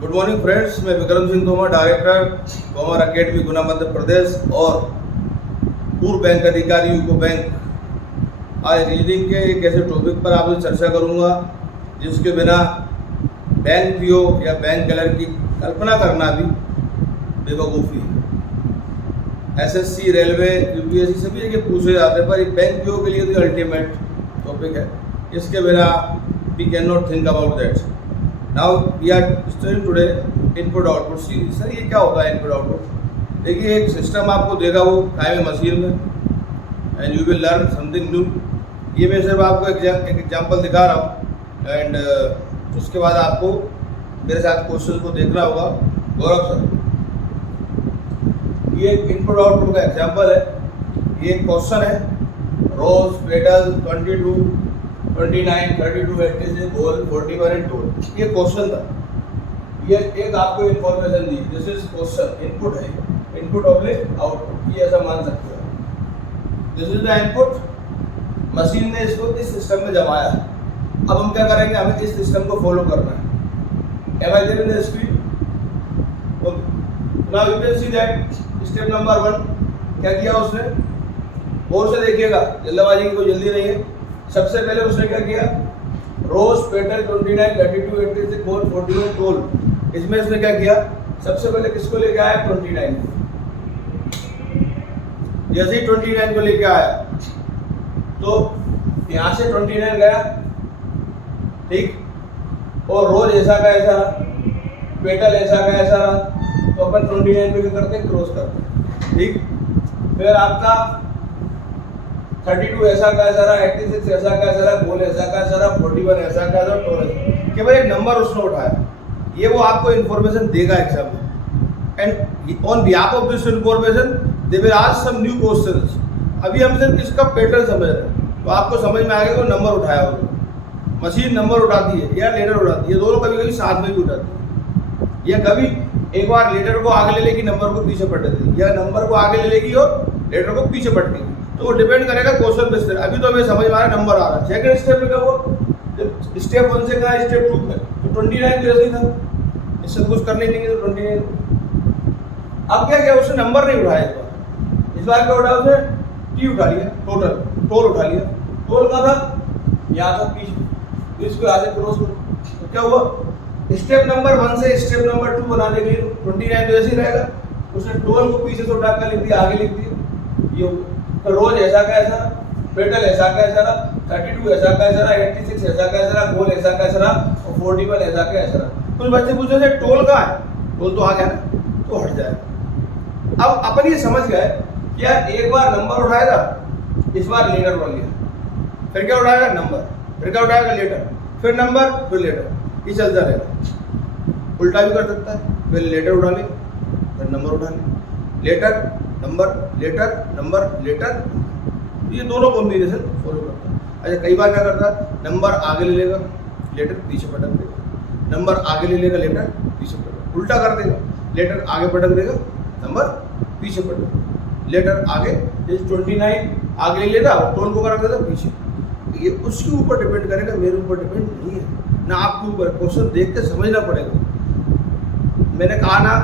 Good morning friends, मैं Vikram Singh Tomar, director Tomar academy गुना मध्य प्रदेश और पूर्व बैंक अधिकारी यूको बैंक। आज रीजनिंग के एक ऐसे टॉपिक पर आपसे चर्चा करूंगा जिसके बिना बैंक पीओ या बैंक क्लर्क की कल्पना करना भी बेवकूफ़ी है। एसएससी, रेलवे, यूपीएससी सभी जगह पूछे जाते हैं, पर बैंक पीओ के लिए तो अल्टीमेट टॉपिक है। इसके बिना we can not think about that. Now we are studying today input output series. Sir ये क्या होता है इनपुट आउटपुट? देखिए, एक सिस्टम आपको देगा वो टाइम मशीन में and you will learn something new. ये मैं सिर्फ आपको एक एग्जांपल दिखा रहा हूँ एंड उसके बाद आपको मेरे साथ क्वेश्चन को देखना होगा। गौरव सर, ये इनपुट आउटपुट का एग्जांपल है। ये क्वेश्चन है, रोज पेटल 22 29 32 86 गोल 41 एंड टोल। ये क्वेश्चन था। ये एक आपको इन्फॉर्मेशन दी, दिस इज क्वेश्चन। इनपुट है, इनपुट ऑब्लिक आउटपुट, ये ऐसा मान सकते हो। This is the input. Machine ने इसको इस सिस्टम में जमाया है। अब हम क्या करेंगे, हमें इस सिस्टम को फॉलो करना है। Am I there in the screen? Now you can see that step number 1 क्या किया उसने। गौर से देखिएगा, जल्दबाजी की कोई जल्दी नहीं है। सबसे पहले उसने क्या किया, रोज पेटल 29 32 86 गोल 41 टोल। इसमें उसने क्या किया, सबसे पहले किसको लेके आया, 29 को। जैसे ही 29 को लेके आया तो यहां से 29 गया, ठीक, और रोज ऐसा का ऐसा रहा, पेटल ऐसा का ऐसा रहा, तो अपन 29 पे क्या करते हैं, क्रॉस करते हैं, ठीक। फिर आपका 32 ऐसा का ऐसा रहा, 86 ऐसा का ऐसा रहा, गोल ऐसा का ऐसा रहा, 41 ऐसा का ऐसा, टोल ऐसा। केवल एक नंबर उसने उठाया। ये वो आपको इन्फॉर्मेशन देगा एग्जाम में and on behalf of this information they will ask some new questions. अभी हम सिर्फ इसका पैटर्न समझ रहे हैं, तो आपको समझ में आएगा कि नंबर उठाया होगा। मशीन नंबर उठाती है या लेटर उठाती है, दोनों कभी कभी साथ में भी उठाती है। या कभी एक बार लेटर को आगे ले लेगी, नंबर को पीछे पलट देगी, या नंबर को आगे ले लेगी और लेटर को पीछे पलटेगी। तो वो डिपेंड करेगा क्वेश्चन पे। अभी तो हमें समझ में आ रहा है नंबर आ रहा है। सेकंड स्टेप में क्या हुआ, स्टेप 1 से कहा स्टेप 2 में, तो 29 जैसे ही था, इससे कुछ करने नहीं है, तो 29। अब क्या किया उसने, नंबर नहीं उठाया इस बार क्या उठाया उसने, टी उठा लिया, टोटल टोल उठा लिया। टोल कहाँ था, यहाँ था पीछे, तो इसको आगे क्रॉस करो। तो क्या हुआ, स्टेप नंबर 1 से स्टेप नंबर 2 बनाने के लिए 29 जैसे ही रहेगा। उसने टोल को पीछे से उठा कर लिख दिया, आगे लिख दिया। ये तो रोज ऐसा का ऐसा, पेटल ऐसा का ऐसा रहा, 32 ऐसा का ऐसा रहा, 86 ऐसा का ऐसा रहा, गोल ऐसा का ऐसा रहा, और 41 ऐसा का ऐसा रहा। कुछ बच्चे पूछ रहे थे टोल कहाँ है, टोल तो आ गया ना, तो हट जाएगा। अब अपन ये समझ गए कि यार एक बार नंबर उठाया था, इस बार लेटर उठा लिया, फिर क्या उठाएगा, नंबर, फिर क्या उठाएगा, लेटर, फिर नंबर, फिर लेटर, ये चलता रहेगा। उल्टा भी कर सकता है, पहले लेटर उठा ले, फिर नंबर उठा ले, letter number, letter number, letter. ये दोनों कॉम्बिनेशन फॉलो करता है। अच्छा, कई बार क्या करता है, नंबर आगे ले लेगा, लेटर पीछे पटक देगा, नंबर आगे ले लेगा, लेटर पीछे पटक, उल्टा कर देगा, लेटर आगे पटक देगा, नंबर पीछे पटक, लेटर आगे, जैसे 29 आगे ले लेता और टोल को कर देता पीछे। ये उसके ऊपर डिपेंड करेगा, मेरे ऊपर डिपेंड नहीं है ना, आपके ऊपर। क्वेश्चन देख के समझना पड़ेगा। मैंने कहा ना,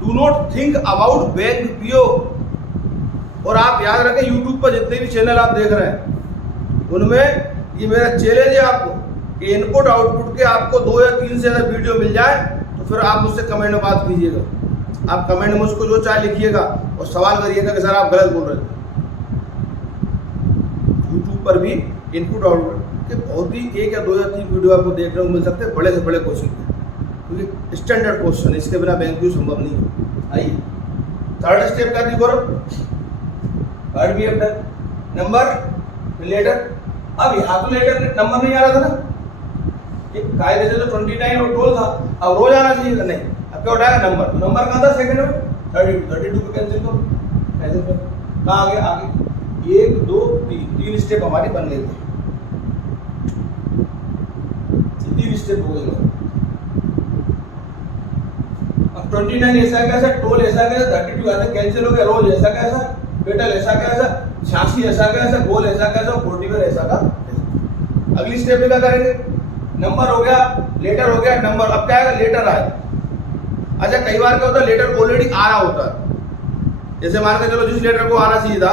do not think about bank PO. और आप याद रखें, यूट्यूब पर जितने भी चैनल आप देख रहे हैं उनमें ये मेरा चैलेंज है आपको कि इनपुट आउटपुट के आपको 2 या 3 से ज़्यादा वीडियो मिल जाए तो फिर आप मुझसे कमेंट में बात कीजिएगा। आप कमेंट में मुझको जो चाहे लिखिएगा और सवाल करिएगा कि सर आप गलत बोल रहे थे। यूट्यूब पर भी इनपुट आउटपुट के बहुत ही 1 या 2 या 3 वीडियो आपको देखने को मिल सकते हैं, बड़े से बड़े क्वेश्चन, क्योंकि स्टैंडर्ड क्वेश्चन, इसके बिना बैंक पीओ संभव नहीं है। आइए, थर्ड स्टेप कर दी गौरव, थर्ड भी अपना नंबर, लेटर। अब यहाँ तो लेटर नंबर नहीं आ रहा था ना, ये कायदे से तो 29 और टोल था, अब रोज आना चाहिए था, नहीं। अब क्या उठाएगा, नंबर, तो नंबर कहाँ था, सेकंड में 32 को कैंसिल करो, कैंसिल करो, कहाँ आगे, आगे 1 2 3 स्टेप हमारी बन गई थी, 3 स्टेप हो गए। 29 ऐसा कैसा, टोल ऐसा कैसा, 32 ऐसा कैंसिल हो गया, रोज ऐसा कैसा, पेटल ऐसा कैसा, 86 ऐसा कैसा, गोल ऐसा कैसा, 41 ऐसा का। अगली स्टेप में क्या करेंगे, नंबर हो गया, लेटर हो गया, नंबर। अब क्या आएगा, लेटर आएगा। अच्छा कई बार क्या होता है, लेटर ऑलरेडी आ रहा होता है, जैसे मान के चलो जिस लेटर को आना चाहिए था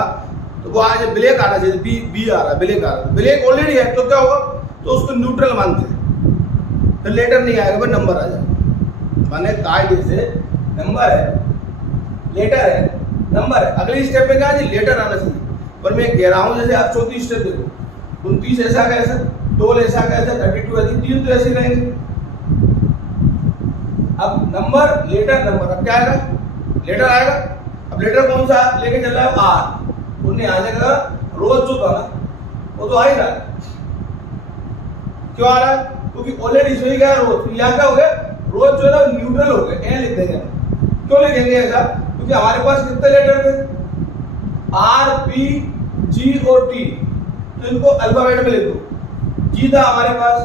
तो वो आज ब्लैक आना चाहिए, बी आ रहा है, ब्लैक आ रहा है, ब्लैक ऑलरेडी है तो क्या होगा, तो उसको न्यूट्रल मानते हैं, तो लेटर नहीं आएगा, पर नंबर आ जाएगा। माने कायदे से नंबर है, लेटर है, नंबर है, अगली स्टेप में क्या है, लेटर आना चाहिए। पर मैं कह रहा हूँ जैसे आप चौथी स्टेप देखो, 29 ऐसा कैसा, 12 ऐसा कैसा, 32 ऐसी, 3 तो ऐसे रहेंगे। अब नंबर लेटर नंबर, अब क्या आएगा, लेटर आएगा। अब लेटर कौन सा लेके चल रहा है, आर, उन्हें आ जाएगा रोज जो था ना वो तो आ ही रहा है। क्यों आ रहा है, क्योंकि ऑलरेडी इसमें क्या है रोज, यहाँ क्या हो गया, रोज जो है ना न्यूट्रल हो गए, ए लिख देंगे। क्यों लिखेंगे ऐसा, क्योंकि हमारे पास कितने लेटर थे, आर पी जी और टी, तो इनको अल्फाबेट में लिख दो। जी था हमारे पास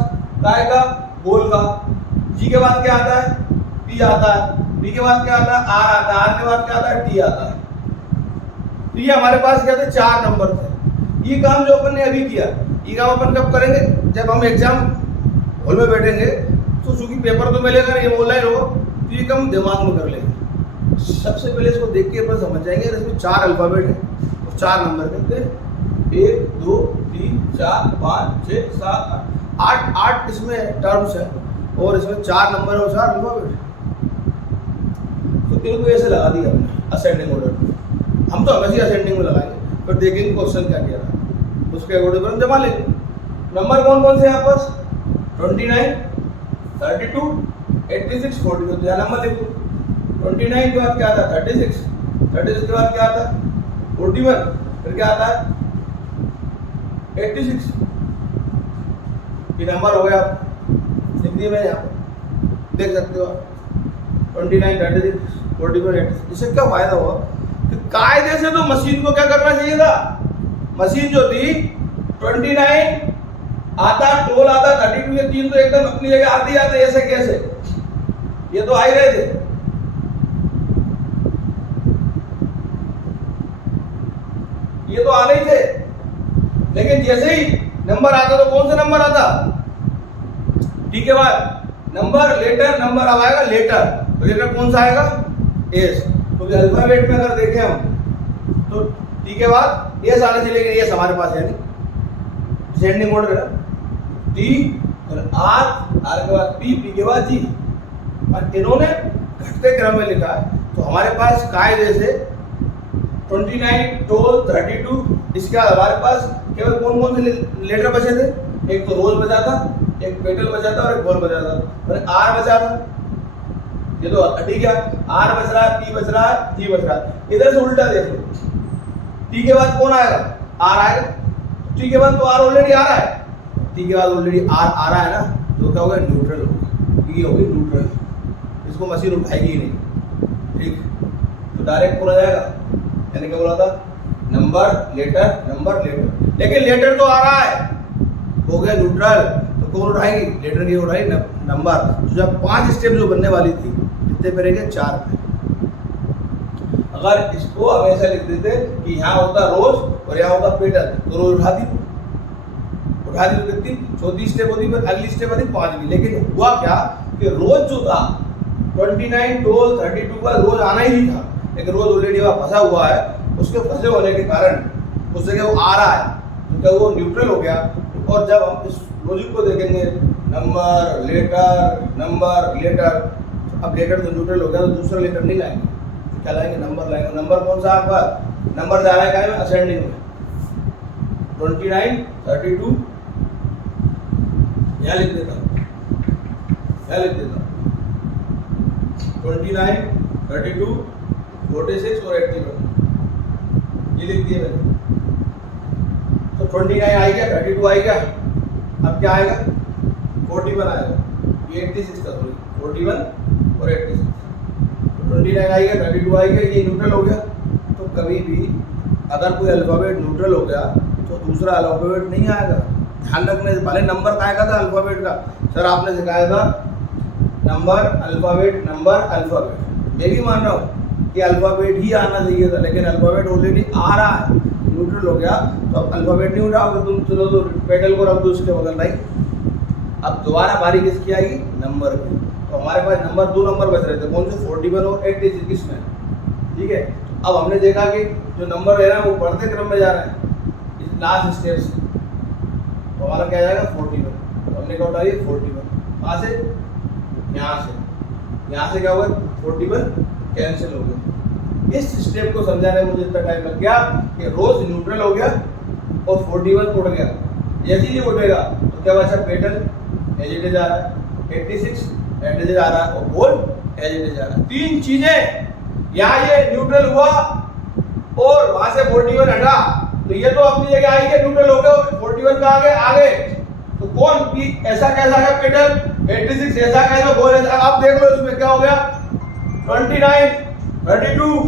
काय का, गोल का, जी के बाद क्या आता है, पी आता है, पी के बाद क्या आता है, आर आता है, आर के बाद क्या आता है, टी आता है। तो ये हमारे पास क्या थे, 4 नंबर थे। ये काम जो अपन ने अभी किया, ये काम अपन कब करेंगे, जब हम एग्जाम हॉल में बैठेंगे, तो चूंकि पेपर तो मिलेगा नहीं, ऑनलाइन होगा, तो ये काम दिमाग में कर लेंगे। सबसे पहले इसको देख के अपन समझ जाएंगे, इसमें 4 अल्फाबेट है और 4 नंबर कहते हैं, 1 2 3 4 5 6 7 8 8 इसमें टर्म्स है और इसमें 4 नंबर और 4 अल्फाबेट। तो इनको ऐसे लगा दिया हमने असेंडिंग ऑर्डर। हम तो हमेशा असेंडिंग में लगाएंगे, पर देखेंगे क्वेश्चन क्या कह रहा है, उसके अकॉर्डिंग हम जमा लेंगे। नंबर कौन कौन से हैं आपके पास, 29 32 86 42, तो यहाँ नंबर लिखो। 29 के बाद क्या आता है, 36 36 के बाद क्या आता है, 41, फिर क्या आता है 86। ये नंबर हो गया, आप लिख दिए मैंने यहाँ पर, देख सकते हो आप 29 36 41 86। इससे क्या फायदा हुआ कि कायदे से तो मशीन को क्या करना चाहिए था, मशीन जो थी 29 आता, 12 आता, 32, ये 3 तो एकदम अपनी जगह आते आते, ऐसे कैसे, ये तो आ ही रहे थे। ये तो आने ही थे, लेकिन जैसे ही नंबर आता तो कौन सा नंबर आता, टी के बाद नंबर लेटर नंबर, अब आएगा लेटर, तो लेटर कौन सा आएगा, एस। तो अल्फाबेट में अगर देखें हम तो टी के बाद एस आने से, लेकिन एस हमारे पास है नहीं, सेंडिंग ऑर्डर है, टी और आर, आर के बाद पी, पी के बाद जी, और इन्होंने घटते क्रम में लिखा है। तो हमारे पास कायदे से 29 12 32, इसके बाद हमारे पास केवल कौन कौन से लेटर बचे थे, एक तो रोज बचा था, एक पेटल बचा था और एक गोल बचा था, और आर बचा था। ये तो ठीक है, आर बच रहा है, पी बच रहा है, जी बच रहा है। इधर से उल्टा देखो, टी के बाद कौन आएगा, आर आएगा, टी के बाद तो आर ऑलरेडी आ रहा है, टी के बाद ऑलरेडी आर आ रहा है ना, तो क्या होगा, न्यूट्रल होगा, ये होगी न्यूट्रल, इसको मशीन उठाएगी ही नहीं, ठीक, तो डायरेक्ट पूरा जाएगा। मैंने क्या बोला था, नंबर लेटर, लेकिन लेटर तो आ रहा है, हो गया न्यूट्रल, तो कौन उठाएगी, लेटर की उठाई, नंबर। तो जब 5 स्टेप जो बनने वाली थी, कितने पे रह गए, 4 पे। अगर इसको हम ऐसा लिख देते कि यहाँ होता रोज और यहाँ होता पेटल, तो रोज उठा दी तो कितनी, 34 स्टेप होती, फिर अगली स्टेप आती 5वीं। लेकिन हुआ क्या कि रोज जो था 29 12 32 का रोज आना ही नहीं था, लेकिन रोज ऑलरेडी वहाँ फंसा हुआ है, उसके फंसे होने के कारण उस जगह वो आ रहा है, तो क्या वो न्यूट्रल हो गया। और जब हम इस लॉजिक को देखेंगे, नंबर लेटर, अब लेटर तो न्यूट्रल हो गया, तो दूसरा लेटर नहीं लाएंगे, तो क्या लाएंगे, नंबर लाएंगे। नंबर कौन सा आपका, नंबर जा रहा है क्या में, असेंडिंग में, 29 32, यहाँ लिख देता हूँ, 29 32 46 और 81, ये लिख दिए मैंने। तो 29 आ गया, 32 आ गया, अब क्या आएगा, 41 आएगा, ये 86 का, सॉरी 41 और 86, तो 29 आ गया, 32 आ गया, ये न्यूट्रल हो गया। तो कभी भी अगर कोई अल्फाबेट न्यूट्रल हो गया तो दूसरा अल्फाबेट नहीं आएगा, ध्यान रखने से। पहले नंबर का आएगा था अल्फाबेट का, सर आपने सिखाया था नंबर अल्फाबेट, मैं भी मान रहा हूँ कि अल्फाबेट ही आना चाहिए था, लेकिन अल्फाबेट ऑलरेडी आ रहा है, न्यूट्रल हो गया, तो अब अल्फाबेट नहीं उठाओगे तुम, चलो तो पेटल को रख दो उसके बगल, राइट। अब दोबारा बारी किसकी आएगी, नंबर की। तो हमारे पास नंबर 2 नंबर बच रहे थे, कौन से, 41 और 86 किसमें, ठीक है। अब हमने देखा कि जो नंबर है ना वो बढ़ते क्रम में जा रहा है इस लास्ट स्टेप से, तो हमारा क्या जाएगा 41। तो हमने क्या उठाई 41, कहाँ से, यहाँ से क्या हुआ 41 कैंसिल हो गया। इस स्टेप को समझाने में मुझे इतना टाइम लग गया कि रोज न्यूट्रल हो गया और 41 उड़ गया। जैसे ही उठेगा तो क्या बचा, पेटल एज इट इज आ रहा है, 86 एज इट इज आ रहा है और बोल एज इट इज आ रहा है। तीन चीजें, यहाँ ये न्यूट्रल हुआ और वहां से 41 हटा, तो ये तो अपनी जगह आई के न्यूट्रल हो गया और 41 का आगे तो कौन भी ऐसा कैसा है, पेटल 86 ऐसा कैसा, बोल ऐसा। अब देख लो इसमें क्या हो गया, 29 32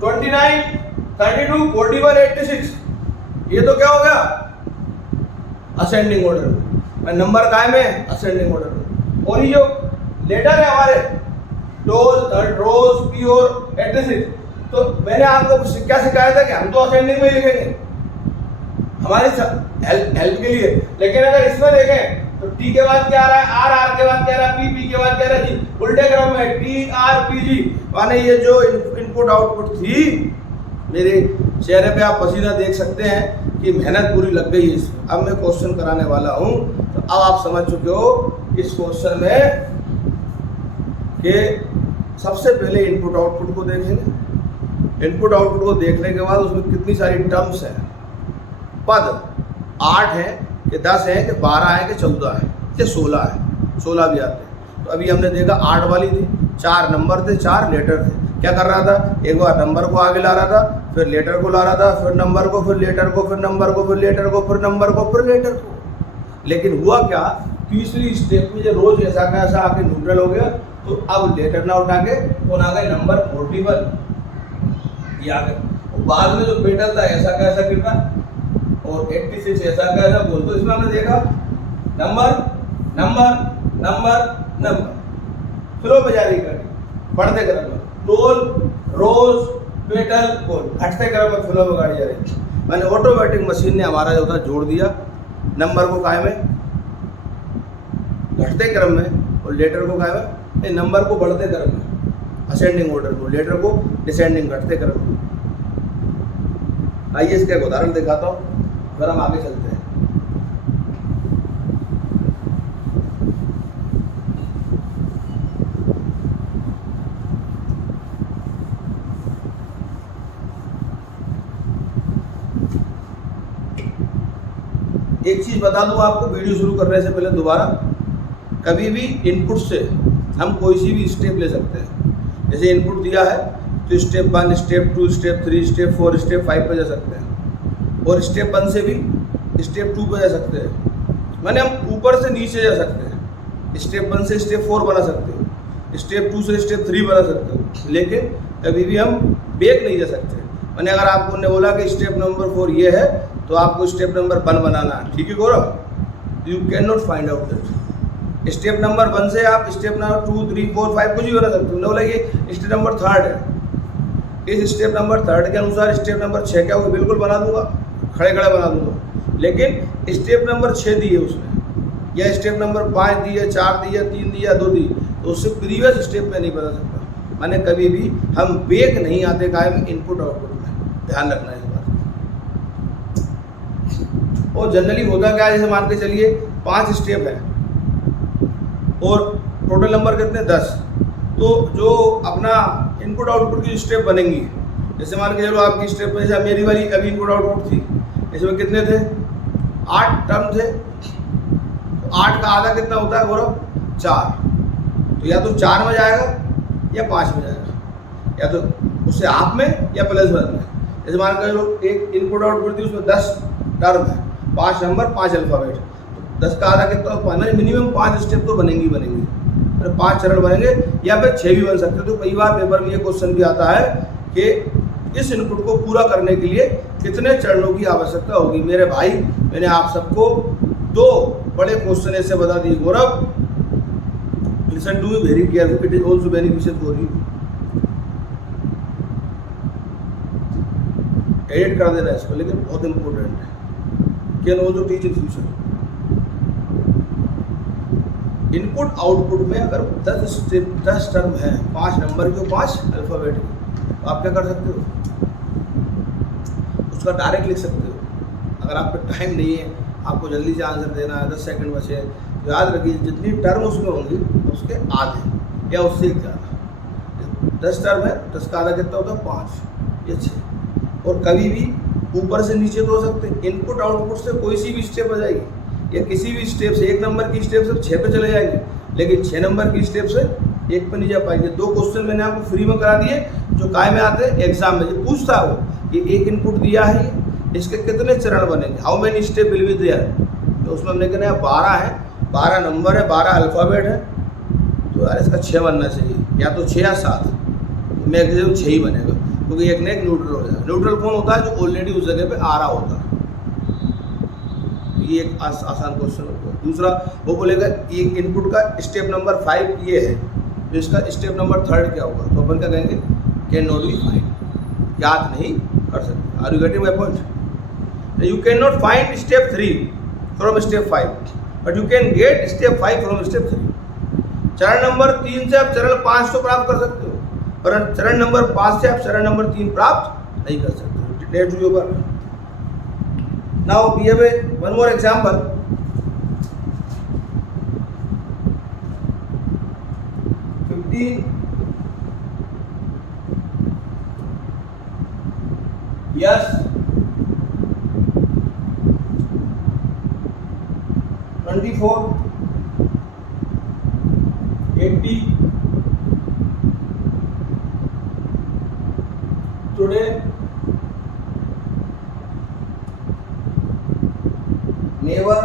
29 32 41 86, ये तो क्या हो गया असेंडिंग ऑर्डर में, नंबर कायम है असेंडिंग ऑर्डर में। और ये जो लेटर है हमारे टोल, थर्ड रोज, पी और 86, तो मैंने आपको क्या सिखाया था कि हम तो असेंडिंग में लिखेंगे हमारी हेल्प के लिए, लेकिन अगर इसमें देखें तो टी के बाद क्या आ रहा है, आर के बाद क्या आ रहा है, पी के बाद क्या आ रहा है जी, उल्टे क्रम में टी आर पी जी। माने ये जो इनपुट आउटपुट थी, मेरे चेहरे पे आप पसीना देख सकते हैं कि मेहनत पूरी लग गई है इसमें। अब मैं क्वेश्चन कराने वाला हूं, तो अब आप समझ चुके हो इस क्वेश्चन में कि सबसे पहले इनपुट आउटपुट को देखेंगे। इनपुट आउटपुट को देखने के बाद उसमें कितनी सारी टर्म्स हैं, पद 8 है कि 10 है कि 12 है कि 14 है कि 16 है, 16 भी आते हैं। तो अभी हमने देखा 8 वाली थी, 4 नंबर थे, 4 लेटर थे। क्या कर रहा था, एक बार नंबर को आगे ला रहा था, फिर लेटर को ला रहा था, फिर नंबर को, फिर लेटर को, फिर नंबर को, फिर लेटर को, फिर नंबर को, फिर लेटर को। लेकिन हुआ क्या, तीसरी स्टेप में जब रोज ऐसा का ऐसा आके न्यूट्रल हो गया, तो अब लेटर ना उठा के कौन आ गए, नंबर 41 ये आ गए। बाद में जो पेटल था ऐसा का ऐसा गिरता और 86 ऐसा का ऐसा बोल, तो इसमें हमने देखा number number number number flow में जारी कर, बढ़ते क्रम में टोल रोज पेटल कोल, घटते क्रम में फ्लो में गाड़ी जा रही। मैंने ऑटोमेटिक मशीन ने हमारा जो था जोड़ दिया, नंबर को कायम है घटते क्रम में और लेटर को कायम है, नंबर को बढ़ते क्रम में असेंडिंग ऑर्डर को, लेटर को डिसेंडिंग घटते क्रम में। आइए इसका एक उदाहरण दिखाता हूँ, फिर हम आगे चलते हैं। एक चीज बता दूं आपको वीडियो शुरू करने से पहले दोबारा, कभी भी इनपुट से हम कोई सी भी स्टेप ले सकते हैं। जैसे इनपुट दिया है तो step 1, step 2, step 3, step 4, step 5 पे जा सकते हैं, और स्टेप 1 से भी स्टेप 2 पे जा सकते हैं। माने हम ऊपर से नीचे जा सकते हैं, स्टेप 1 से स्टेप 4 बना सकते हो, स्टेप 2 से स्टेप 3 बना सकते हो, लेकिन कभी भी हम बैक नहीं जा सकते। मैंने अगर आपको ने बोला कि स्टेप नंबर 4 ये है, तो आपको स्टेप नंबर 1 बनाना है, ठीक है Gaurav, you can not find out that. Step number 1 से आप स्टेप नंबर 2, 3, 4, 5 कुछ भी बना सकते हो। बोला ये स्टेप नंबर 3 है, इस स्टेप नंबर 3 के अनुसार स्टेप नंबर 6 क्या होगा, बिल्कुल बना दूंगा, खड़े खड़े बना दूंगा। लेकिन स्टेप नंबर 6 दी है उसने, या स्टेप नंबर 5 दी है, 4 दी है, 3 दी या 2 दी, तो उससे प्रीवियस स्टेप में नहीं बना सकता। माने कभी भी हम बैक नहीं आते कायम इनपुट आउटपुट में, ध्यान रखना है इस बात। और जनरली होता क्या है, जैसे मान के चलिए 5 स्टेप है और टोटल नंबर कितने 10, तो जो अपना इनपुट आउटपुट की स्टेप बनेंगी, जैसे मान के चलो आपकी स्टेप में, जैसे मेरी वाली अभी इनपुट आउटपुट थी, इसमें कितने थे 8 टर्म थे, तो 8 का आधा कितना होता है गौरव 4, तो या तो 4 में जाएगा या 5 में जाएगा, या तो उससे हाफ में या प्लस 1 में। जैसे मान के चलो एक इनपुट आउटपुट थी, उसमें 10 टर्म है, 5 नंबर 5 अल्फाबेट, तो 10 का आधा कितना, 5 मिनिमम 5 स्टेप तो बनेंगी, 5 चरण बनेंगे, या फिर 6 भी बन सकते। तो कई बार पेपर में ये क्वेश्चन भी आता है कि इस इनपुट को पूरा करने के लिए कितने चरणों की आवश्यकता होगी। मेरे भाई, मैंने आप सबको 2 बड़े क्वेश्चन ऐसे बता दिए Gaurav, listen to me very careful, it is also beneficial for you. Edit कर देना इसको, लेकिन बहुत इंपॉर्टेंट है। Can also teach in future. Input output में अगर 10 टर्म है, 5 नंबर के 5 अल्फ़ाबेट के, तो आप क्या कर सकते हो, उसका डायरेक्ट लिख सकते हो। अगर आप पे टाइम नहीं है, आपको जल्दी से आंसर देना है, 10 सेकंड बचे, तो याद रखिए जितनी टर्म उसमें होंगी उसके आधे या उससे ज़्यादा। 10 टर्म है, 10 का आधा कितना होता है, 5 या 6। और कभी भी ऊपर से नीचे तो हो सकते हैं। इनपुट आउटपुट से कोई सी भी स्टेप आ जाएगी, या किसी भी स्टेप से 1 नंबर की स्टेप से 6 पे चले जाएंगे, लेकिन 6 नंबर की स्टेप से 1 पे नहीं जा पाएंगे। 2 क्वेश्चन मैंने आपको फ्री में करा दिए जो काय में आते हैं एग्जाम में। जो पूछता है वो कि एक इनपुट दिया है, इसके कितने चरण बनेंगे, how many step will be there, तो उसमें हमने कहना है 12 है, 12 नंबर है, 12 अल्फ़ाबेट है, तो यार इसका 6 बनना चाहिए, या तो 6 या 7। मैक्सिमम 6 ही बनेगा, क्योंकि एक ने एक न्यूट्रल हो जाएगा। न्यूट्रल कौन होता है, जो ऑलरेडी उस जगह पे आ रहा होता है। ये एक आसान क्वेश्चन होगा। दूसरा वो बोलेगा एक इनपुट का स्टेप नंबर 5 ये है, तो इसका स्टेप नंबर 3 क्या होगा, तो अपन क्या कहेंगे, कैन नॉट बी फाइंड, याद नहीं कर सकते। Are you getting my point? You can not find step 3 from step 5, but you can get step 5 from step 3। चरण नंबर 3 से आप चरण 5 तो प्राप्त कर सकते हो, पर चरण नंबर 5 से आप चरण नंबर 3 प्राप्त नहीं कर सकते। डेट टू ऊपर। Now we have one more example. Yes, 24, 80, today, never,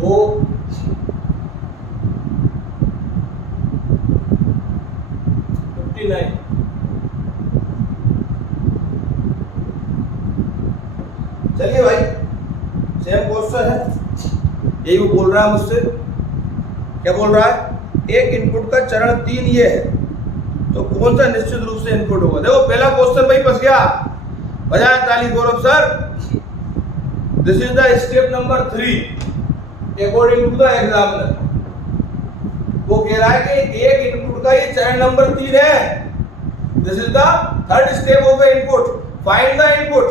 go, चलिए भाई, सेम क्वेश्चन है, यही वो बोल रहा है मुझसे। क्या बोल रहा है, एक इनपुट का चरण 3 ये है, तो कौन सा निश्चित रूप से इनपुट होगा। देखो पहला क्वेश्चन भाई फंस गया, बजाय ताली Gaurav sir. This is the step number 3 according to the examiner. वो कह रहा है कि एक इनपुट का ये चरण नंबर 3 है। This is the third step of A input. Find the input.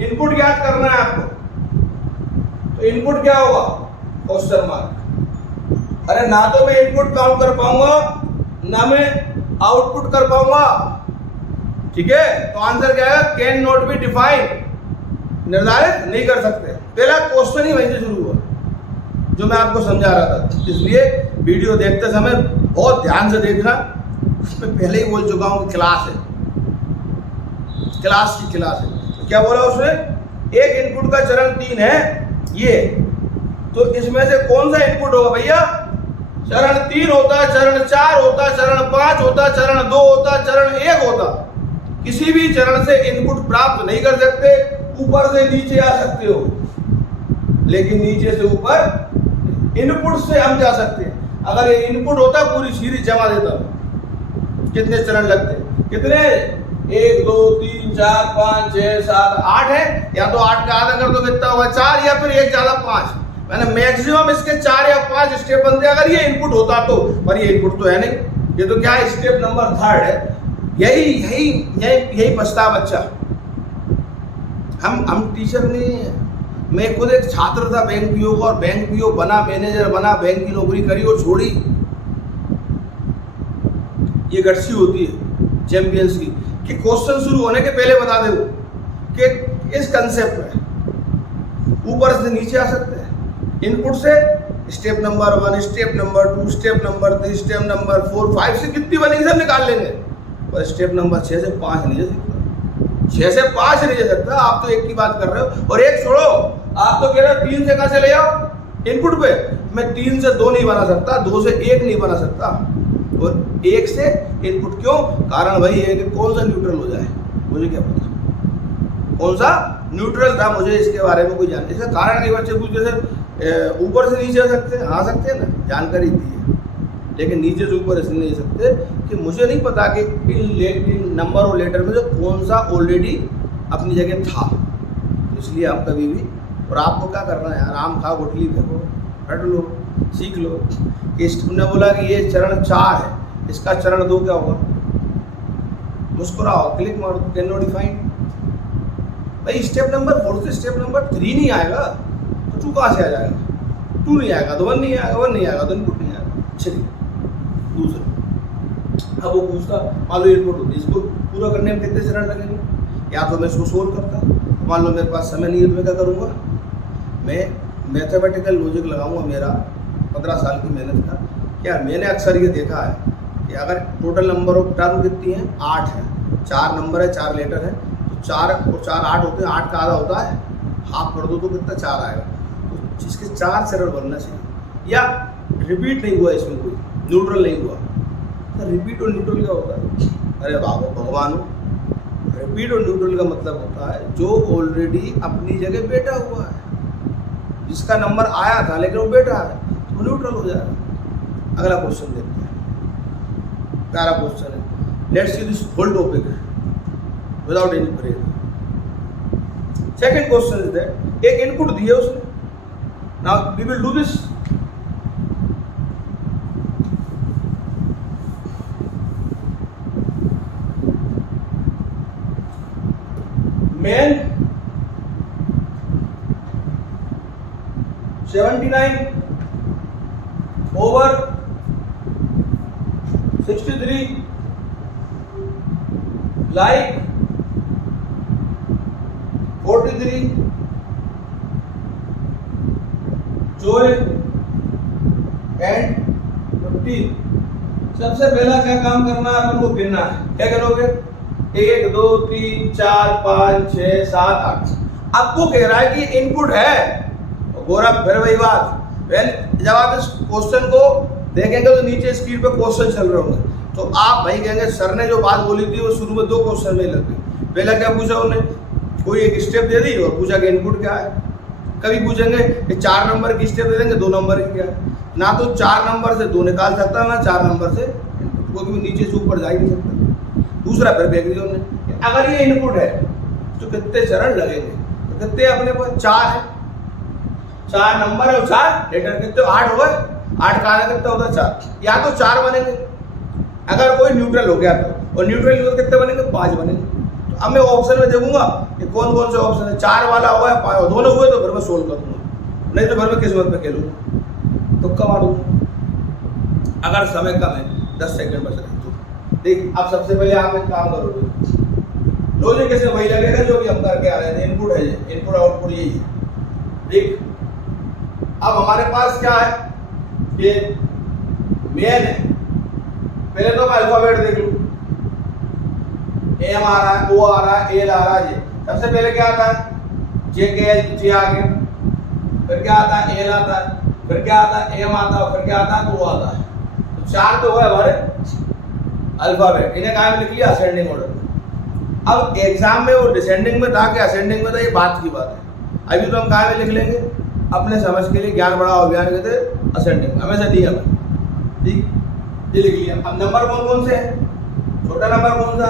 Input ज्ञात करना है आपको, तो इनपुट क्या होगा, क्वेश्चन मार्क। अरे ना तो मैं इनपुट काउंट कर पाऊंगा, ना मैं आउटपुट कर पाऊंगा, ठीक है। तो आंसर क्या है, कैन नॉट बी डिफाइंड, निर्धारित नहीं कर सकते। पहला क्वेश्चन ही वहीं से शुरू हुआ जो मैं आपको समझा रहा था। इसलिए वीडियो देखते समय बहुत ध्यान से देखना। उसमें पहले ही बोल चुका हूं कि क्लास है, क्लास की क्लास है। तो क्या बोला उसने, एक इनपुट का चरण 3 है ये, तो इसमें से कौन सा इनपुट होगा भैया, चरण 3 होता, चरण 4 होता, चरण 5 होता, चरण 2 होता, चरण 1 होता। किसी भी चरण से इनपुट प्राप्त नहीं कर सकते। ऊपर से नीचे आ सकते हो, लेकिन नीचे से ऊपर इनपुट से हम जा सकते हैं। अगर ये इनपुट होता पूरी सीरीज जमा देता, कितने चरण लगते, कितने, 1 2 3 4 5 6 7 8 है, या तो 8 का आधा कर दो कितना होगा 4, या फिर 1 ज्यादा 5। मैंने मैक्सिमम इसके 4 या 5 स्टेप बनते अगर ये इनपुट होता तो, पर ये इनपुट तो है नहीं। ये तो क्या है, स्टेप नंबर 3 है। यही बचता बच्चा। हम टीचर नहीं है। मैं खुद एक छात्र था बैंक पीओ का, और बैंक पीओ बना, मैनेजर बना, बैंक की नौकरी करी और छोड़ी। ये गट्सी होती है चैंपियंस की, कि क्वेश्चन शुरू होने के पहले बता दे वो कि इस कंसेप्ट में ऊपर से नीचे आ सकते हैं। इनपुट से step number 1, step number 2, step number 3, step number 4, 5 से कितनी बनेगी सब निकाल लेंगे, पर स्टेप नंबर 6 से 5 नहीं जा सकता। 6 से 5 नहीं जा सकता। आप तो एक की बात कर रहे हो, और एक छोड़ो, आप तो कह रहे हो 3 से कहां से ले आओ इनपुट पे। मैं 3 से 2 नहीं बना सकता, 2 से 1 नहीं बना सकता, और 1 से इनपुट क्यों, कारण वही है कि कौन सा न्यूट्रल हो जाए, मुझे क्या पता कौन सा न्यूट्रल था, मुझे इसके बारे में कोई जानकारी। इसका कारण नहीं, बच्चे पूछते सर ऊपर से नीचे आ सकते हैं, आ सकते हैं ना, जानकारी दी है। लेकिन नीचे से ऊपर इसलिए नहीं सकते कि मुझे नहीं पता कि इन नंबर और लेटर में से कौन सा ऑलरेडी अपनी जगह था। तो इसलिए हम कभी भी, और आपको क्या करना है यार, आम खा गुठली फेंको, हट लो, सीख लो। उन्होंने बोला कि ये चरण 4 है, इसका चरण 2 क्या होगा? मुस्कुराओ, क्लिक मारो, कैन नॉट डिफाइन। भाई स्टेप नंबर 4 से स्टेप नंबर 3 नहीं आएगा तो 2 कहाँ से आ जाएगा? 2 नहीं आएगा तो 1 नहीं आएगा, 1 नहीं आएगा तो इनपुट नहीं आएगा। चलिए दूसरा, अब वो पूछता मान लो इनपुट होती, इसको पूरा करने में कितने चरण लगेंगे? या तो मैं इसको सोल्व करता, मान लो मेरे पास समय नहीं है तो मैं क्या करूँगा, मैं मैथमेटिकल लॉजिक लगाऊंगा, मेरा 15 साल की मेहनत का। क्या मैंने अक्सर ये देखा है कि अगर टोटल नंबर ऑफ टर्म कितनी है? 8 है, 4 नंबर है, 4 लेटर है, तो 4 और 4 8 होते हैं, 8 का आधा होता है, हाफ कर दो तो कितना 4 आएगा। तो इसके 4 चरण बनना चाहिए। या रिपीट नहीं हुआ, इसमें कोई न्यूट्रल नहीं हुआ, तो रिपीट और न्यूट्रल क्या होता है? अरे बाबा भगवान हो, रिपीट और न्यूट्रल का मतलब होता है जो ऑलरेडी अपनी जगह बैठा हुआ है, जिसका नंबर आया था लेकिन वो बैठा है, तो न्यूट्रल हो जाएगा। अगला क्वेश्चन देखते हैं, प्यारा क्वेश्चन है। Let's see this whole topic without any break. Second question is that एक इनपुट दिया उसने, now we will do this. Main 79 over 63 like 43 joy and 15। सबसे पहला क्या काम करना है अपन को? गिनना है। क्या गिनोगे? 1 2 3 4 5 6 7 8। आपको कह रहा है कि इनपुट है। गोरा फिर वही बात, जब आप इस क्वेश्चन को देखेंगे तो नीचे स्क्रीन पे क्वेश्चन चल रहे होंगे, तो आप भाई कहेंगे सर ने जो बात बोली थी वो शुरू में 2 क्वेश्चन में लग गई। पहला क्या पूछा उन्होंने? कोई एक स्टेप दे दी और पूछा कि इनपुट क्या है। कभी पूछेंगे कि 4 नंबर की स्टेप दे देंगे, 2 नंबर की क्या है। ना तो 4 नंबर से 2 निकाल सकता, ना 4 नंबर से कोई भी नीचे से ऊपर जा ही नहीं सकता। दूसरा फिर देख लीजिए उन्होंने, अगर ये इनपुट है तो कितने चरण लगेंगे? तो कितने अपने पास 4 है, 4 नंबर है और 4 लेटर, कितने 8 हो गए। 8 का आधा कितना होता है? 4। या तो 4 बनेंगे अगर कोई न्यूट्रल हो गया तो, और न्यूट्रल हो कितने बनेंगे? 5 बनेंगे। तो अब मैं ऑप्शन में देखूंगा कि कौन कौन से ऑप्शन है। 4 वाला होगा, 5 दोनों हुए तो फिर मैं सोल्व कर दूंगा, नहीं तो फिर मैं किस्मत पे खेलूंगा, तुक्का मारूंगा। अगर समय कम है, 10 सेकंड बच रहे तो देख। अब सबसे पहले आप एक काम करोगे, लॉजिक कैसे वही लगेगा जो भी हम करके आ रहे हैं। इनपुट है, इनपुट आउटपुट यही है। देख अब हमारे पास क्या है कि मेन है। पहले तो मैं अल्फाबेट देख लूं, एम आ रहा है, ओ आ रहा है, एल आ रहा है। सबसे पहले क्या आता है? जे के एल, जे आ गया, फिर क्या आता है? एल आता है, फिर क्या आता है? एम आता है, फिर क्या आता है? ओ आता है। तो 4 तो है हमारे अल्फाबेट, इन्हें कहाँ में लिख लिया? असेंडिंग ऑर्डर में। अब एग्जाम में वो डिसेंडिंग में था कि असेंडिंग में था, ये बात की बात है। अभी तो हम कहाँ में लिख लेंगे? अपने समझ के लिए ज्ञान बढ़ाओ अभियान के थे असेंडिंग, हमेशा दिया हमें, ठीक, ये लिख लिया। अब नंबर कौन कौन से हैं? छोटा नंबर कौन सा?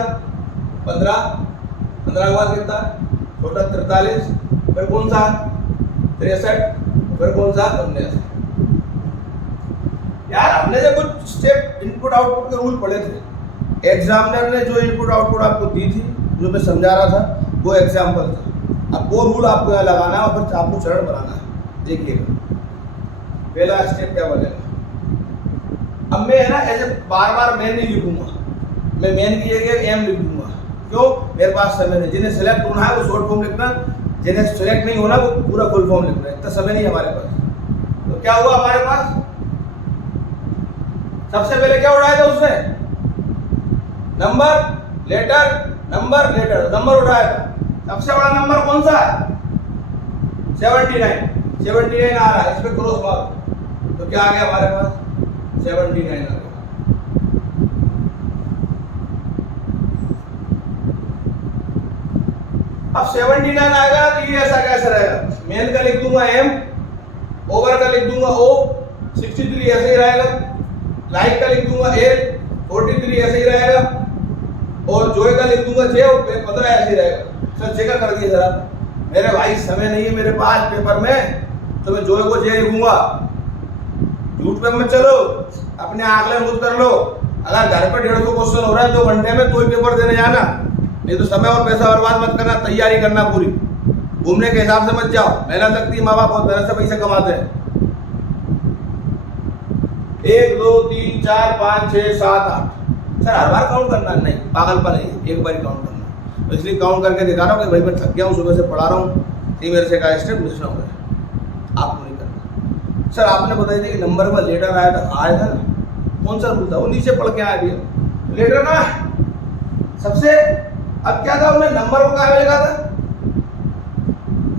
15, 15 के बाद कितना? छोटा 43, फिर कौन सा? 63, फिर कौन सा? 19। यार हमने जो कुछ स्टेप इनपुट आउटपुट के रूल पढ़े थे, एग्जामिनर ने जो इनपुट आउटपुट आपको दी थी, जो मैं समझा रहा था, वो एग्जाम्पल था। अब वो रूल आपको यहाँ लगाना है और फिर आपको चरण बनाना है। देखिएगा पहला स्टेप क्या बनेगा। अब मैं है ना ऐसे बार बार मैन नहीं लिखूंगा, मैं मैन की जगह एम लिख दूंगा। क्यों? मेरे पास समय नहीं। जिन्हें सिलेक्ट होना है वो शॉर्ट फॉर्म लिखना, जिन्हें सिलेक्ट नहीं होना वो पूरा फुल फॉर्म लिखना। इतना समय नहीं हमारे पास। तो क्या हुआ हमारे पास? सबसे पहले क्या उठाया था उसने? Number letter, number letter, number उठाया था। सबसे बड़ा नंबर कौन सा है? 79 आ रहा है, इस पे क्रॉस मारो तो क्या आ गया हमारे पास? 79 आ गया। अब 79 आएगा तो ये ऐसा कैसे रहेगा? मेन का लिख दूंगा एम, ओवर का लिख दूंगा ओ, 63 ऐसे ही रहेगा। लाइक का लिख दूंगा एल 43 ऐसे ही रहेगा, और जोय का लिख दूंगा जे 15 ऐसे ही रहेगा। सर जे का कर दिया जरा, मेरे भाई समय नहीं है मेरे पास पेपर में, तो मैं जोय को जे लिखूंगा। झूठ पे मत चलो, अपने आंकलन खुद कर लो। अगर घर पे 150 क्वेश्चन हो रहा है 2 घंटे में, तो ही पेपर देने जाना, नहीं तो समय और पैसा बर्बाद मत करना, तैयारी करना पूरी। घूमने के हिसाब से मत जाओ, मेहनत लगती है, माँ बाप बहुत मेहनत से पैसे कमाते हैं। 1 2 3 4 5 6 7 8 सर हर बार काउंट करना नहीं, पागलपन है, एक बार ही काउंट करना। तो इसलिए काउंट करके दिखा रहा हूँ कि भाई मैं थक गया हूँ, सुबह से पढ़ा रहा हूँ, तो मेरे से का स्टेप मिस ना हो जाए, आपको नहीं करना। सर आपने बताई थी कि नंबर पर लेटर आया था ना, कौन सा रूल था? वो नीचे पढ़ के आया दिया लेटर ना सबसे। अब क्या था, उन्हें नंबर को क्या लिखा था?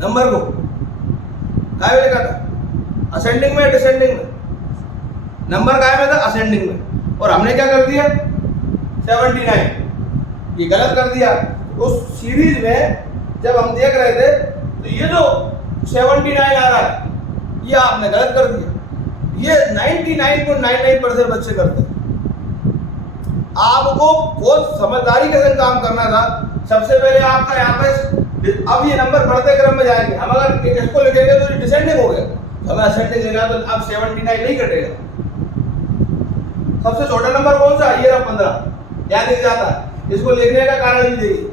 नंबर को क्या लिखा था? असेंडिंग में डिसेंडिंग में? नंबर काय में था? असेंडिंग में। और हमने क्या कर दिया? 79, ये गलत कर दिया। उस सीरीज में जब हम देख रहे थे तो ये जो 79 आ रहा है ये आपने गलत कर दिया। ये 99.99% बच्चे करते हैं। आपको बहुत समझदारी के साथ काम करना था। सबसे पहले आपका यहाँ पे, अब ये नंबर बढ़ते क्रम में जाएंगे, हम अगर इसको लिखेंगे तो ये डिसेंडिंग हो गया, हमें असेंडिंग लेना, तो अब 79 नहीं कटेगा। सबसे छोटा नंबर कौन सा? ये रहा 15, याद नहीं जाता। इसको लिखने का कारण ही देखिए,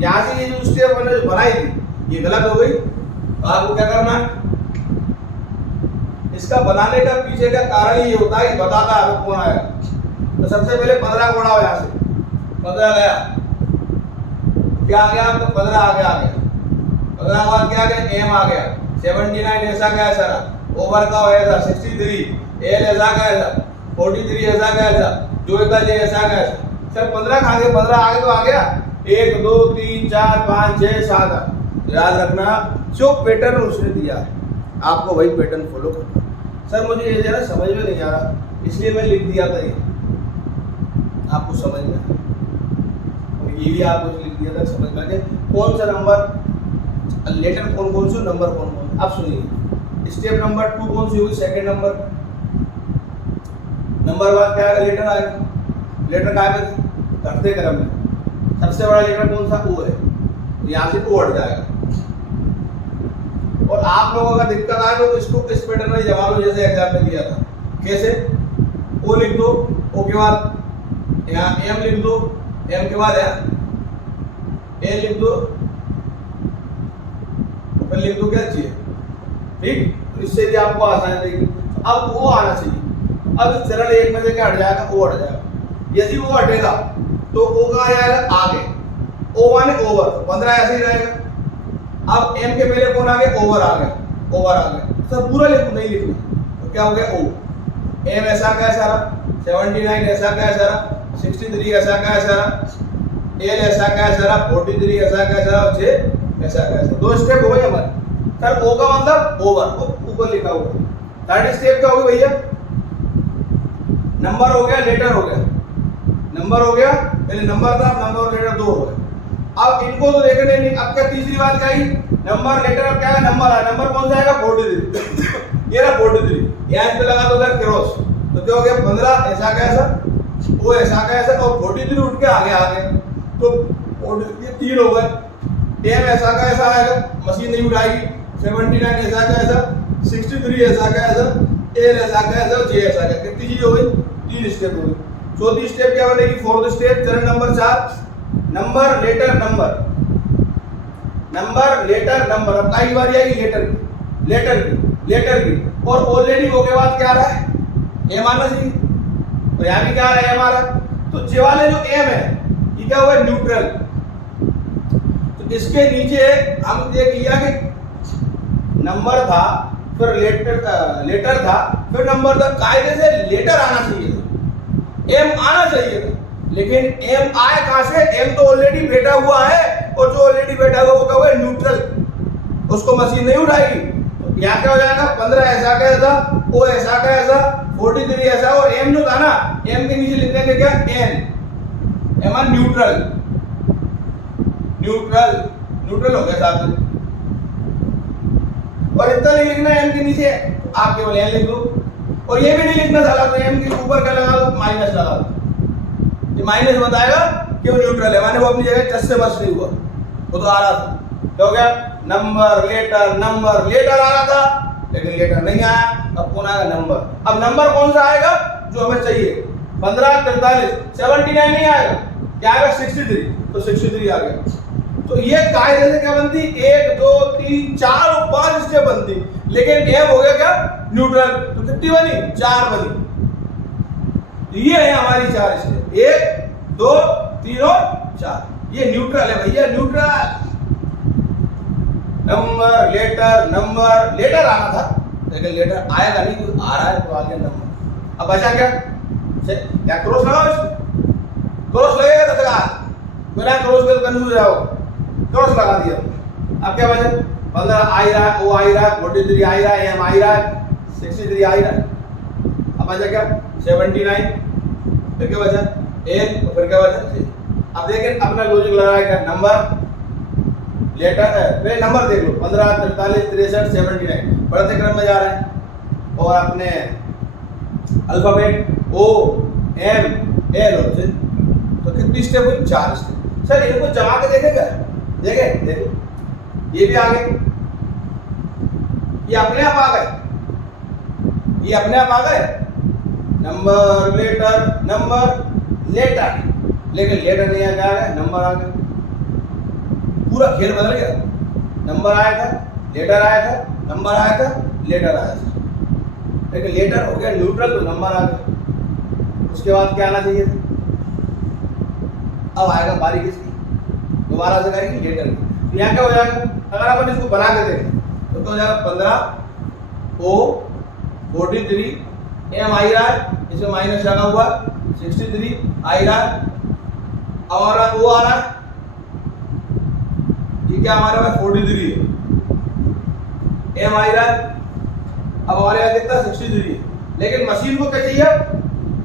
यहाँ से ये जो स्टेप हमने जो बनाई थी ये गलत हो गई, तो आपको क्या करना है? इसका बनाने का पीछे का कारण ये होता है कि बताता है कौन आएगा। तो सबसे पहले 15 को उड़ाओ, यहाँ से 15 गया, क्या आ गया आपको? 15 आ गया 15 के बाद क्या आ गया? एम आ गया। 79 ऐसा गया सारा, ओवर का ऐसा 63, एल ऐसा गया था, 43 ऐसा गया था, जो का जे ऐसा गया था। सर 15 खा गए, 15 आगे तो आ गया। 1 2 3 4 5 6 7 8। याद रखना, जो पैटर्न उसने दिया है आपको वही पैटर्न फॉलो करना। सर मुझे ये जरा समझ में नहीं आ रहा, इसलिए मैं लिख दिया था ये, आपको समझ में आया, ये भी आपको लिख दिया था, समझ में आ गया कौन सा नंबर लेटर कौन कौन से, नंबर कौन कौन। अब सुनिए, स्टेप नंबर 2 कौन सी होगी? सेकंड नंबर बाद क्या आएगा? लेटर आएगा। लेटर क्या है? घटते क्रम में सबसे बड़ा लेटर कौन सा? ओ है, यहाँ से ओ हट जाएगा। और आप लोगों का दिक्कत आए तो इसको इस पैटर्न में जमा लो, जैसे एग्जाम में दिया था। कैसे? ओ लिख दो, ओ के बाद यहाँ एम लिख दो, एम के बाद यहाँ ए लिख दो, फिर लिख दो क्या चाहिए, ठीक? तो इससे भी आपको आसानी रहेगी। अब वो आना चाहिए। अब इस चरण एक में से क्या हट जाएगा? ओ हट जाएगा। यदि वो हटेगा तो ओ का आ जाएगा आगे, ओ माने ओवर, 15 ऐसे ही रहेगा। अब एम के पहले कौन आ गया? ओवर आ गया, ओवर आ गया। सर पूरा लिखो, नहीं लिखना, तो क्या हो गया? ओ। एम ऐसा क्या है सारा, 79 ऐसा क्या है सारा, 63 ऐसा क्या है सारा, एल ऐसा क्या है सारा, 43 ऐसा क्या है सारा, और जे ऐसा क्या है सारा। 2 स्टेप हो गए हमारे। सर ओ का मतलब ओवर, वो ऊपर लिखा हुआ। थर्ड स्टेप क्या होगी भैया? नंबर हो गया, लेटर हो गया। नंबर हो गया, पहले नंबर था, नंबर और लेटर 2 हो गए। अब इनको तो देखने नहीं। अब क्या तीसरी बात क्या आई? Number letter. अब क्या है? नंबर है, नंबर कौन सा आएगा? 43। ये रहा 43, यहाँ पे लगा दो उधर क्रॉस, तो क्या हो गया? 15 ऐसा का ऐसा, वो ऐसा का ऐसा, और 43 उठ के आगे आ गए, तो ये 3 हो गए। एम ऐसा का ऐसा आएगा, मशीन नहीं उठाएगी। 79 ऐसा का ऐसा, 63 ऐसा का ऐसा, एल ऐसा का ऐसा, जे ऐसा का। कितनी चीज हो गई? 3 स्टेप हो गई। चौथी स्टेप क्या बनेगी? फोर्थ स्टेप, चरण number 4, number letter number, number letter number. अब कई बार आएगी लेटर की, लेटर की, लेटर की, और ऑलरेडी हो के बाद क्या आ रहा है? एम आना चाहिए, तो यहाँ भी क्या आ रहा है? एम आ रहा है। तो जे वाले जो एम है ये क्या हुआ? न्यूट्रल। तो इसके नीचे हम देख लिया कि नंबर था, फिर लेटर था, फिर नंबर था। कायदे से लेटर आना चाहिए था, एम आना चाहिए था, लेकिन एम आए कहां से? एम तो ऑलरेडी बैठा हुआ है, और जो ऑलरेडी बैठा हुआ वो क्या हुआ? न्यूट्रल, उसको मशीन नहीं उठाएगी। तो यहाँ क्या हो जाएगा? 15 ऐसा का ऐसा, ओ ऐसा का ऐसा, 43 ऐसा, और एम जो था ना, एम के नीचे लिख देंगे क्या? N, M R neutral, neutral, neutral हो गया साहब। और इतना नहीं लिखना एम के नीचे, आप केवल एन लिख दो। और ये भी नहीं लिखना साला, तो एम के ऊपर क्या लगा दो, माइनस लगा दो। ये माइनस बताएगा कि वो न्यूट्रल है, माने वो अपनी जगह टच से बस नहीं हुआ, वो तो आ रहा था। क्या हो गया, नंबर लेटर आ रहा था, लेकिन लेटर नहीं आया। अब कौन आएगा, नंबर। अब नंबर कौन सा आएगा जो हमें चाहिए, 15, 43, 79 नहीं आएगा, क्या आएगा 63, तो 63 आ गया। तो ये कायदे से क्या बनती, 1 2 3 4 और 5 स्टेप बनती, लेकिन एम हो गया क्या, न्यूट्रल, तो कितनी बनी, 4 बनी। ये है हमारी 4 स्टेप, 1 2 3 और 4, ये न्यूट्रल है भैया, न्यूट्रल। नंबर लेटर आना था, लेकिन लेटर आएगा नहीं, क्योंकि आ रहा है तो आ गया नंबर। अब बचा क्या, क्या क्रॉस लगाओ इसको, क्रॉस लगेगा तो लगा, बिना क्रॉस के कंफ्यूज हो जाओ, क्रॉस लगा दिया। अब क्या बचा, 15 आ रहा है, ओ आ रहा है, 43 आ रहा है, एम आ रहा है, 63 आ रहा है। अब बचा क्या, 79, फिर क्या बचा एम, फिर क्या बचा। अब देखिए अपना लॉजिक लगा है क्या, नंबर लेटर है, पहले नंबर देख लो, 15 43 63 79, बढ़ते क्रम में जा रहे हैं। और अपने अल्फाबेट ओ एम एल और जे, तो कितनी स्टेप हुई, 4 स्टेप। सर इनको जमा के देखेगा, देखे देखो, ये भी आ गए, ये अपने आप आ गए, ये अपने आप आ गए। नंबर लेटर, लेकिन लेटर नहीं आ गया, नंबर आ गया। पूरा खेल बदल गया, नंबर आया था, लेटर आया था, नंबर आया था, लेटर आया था, लेकिन लेटर हो गया न्यूट्रल, तो नंबर आ गया। उसके बाद क्या आना चाहिए था, अब आएगा बारी किसकी, दोबारा से करेंगे लेटर की। तो यहाँ क्या हो जाएगा, अगर अपन इसको बना के देखें तो क्या हो जाएगा, 15 ओ 43 एम आई रहा है, इसमें माइनस लगा हुआ, 63 आई रहा है, अब हमारा ओ आ रहा है, ये क्या हमारे पास 43 है, एम आई रहा है, अब हमारे यहाँ कितना 63 है, लेकिन मशीन को क्या चाहिए,